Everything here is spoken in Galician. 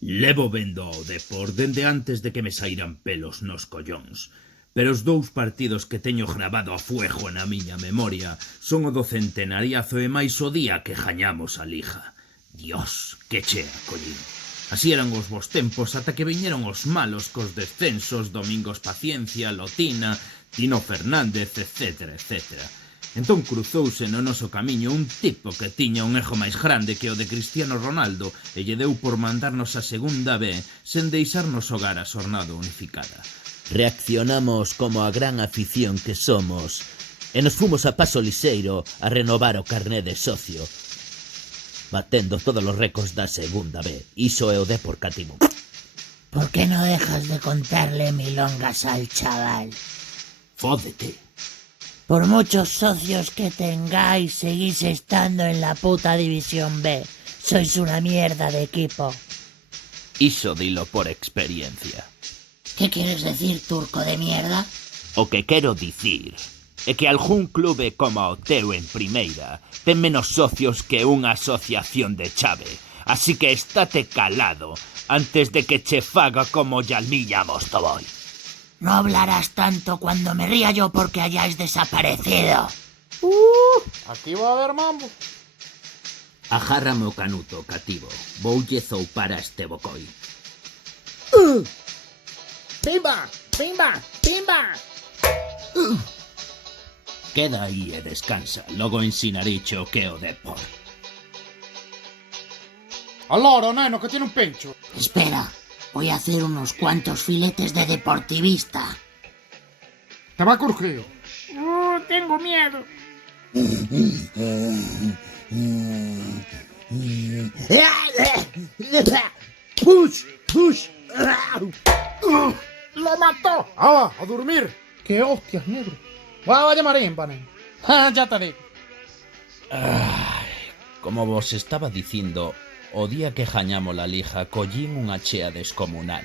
Levo vendo ao Depor dende antes de que me sairan pelos nos collóns. Pero os dous partidos que teño grabado a fuego na miña memoria son o do centenariazo e máis o día que gañamos a Liga. Dios, que chea, collín. Así eran os bons tempos ata que viñeron os malos cos descensos, Domingos Paciencia, Lotina, Tino Fernández, etc, etc. Entón cruzouse no noso camiño un tipo que tiña un ego máis grande que o de Cristiano Ronaldo e lle deu por mandarnos a segunda B sen deixarnos xogar a xornada unificada. Reaccionamos como a gran afición que somos e nos fomos a Paso Lixeiro a renovar o carné de socio, batendo todos os récords da segunda B. Iso é o Depor cativo. ¿Por qué no dejas de contarle milongas al chaval? Fódete. Por muchos socios que tengáis, seguís estando en la puta División B. Sois una mierda de equipo. Iso dilo por experiencia. ¿Qué quieres decir, turco de mierda? O que quero dicir é que algún clube como o teu en primeira ten menos socios que unha asociación de chave. Así que estate calado antes de que che faga como Yalmilla Mostovoy. No hablarás tanto cuando me ría yo porque hayáis desaparecido. Aquí va a haber mambo. Agárrame o canuto, cativo. Voulle zoupar a este bocoi. ¡Pimba! ¡Pimba! ¡Pimba! Queda aí e descansa. Logo ensinarei o que é o Depor. Al loro, neno, que tiene un pencho. Espera, voy a hacer unos cuantos filetes de deportivista. Te va a crujir. Tengo miedo. ¡Push! ¡Push! ¡Lo mató! ¡Ah, a dormir! ¡Qué hostias, negro! Vaya marimba, nen. Ya te digo. Como vos estaba dicindo, o día que gañamos la Liga collín unha chea descomunal.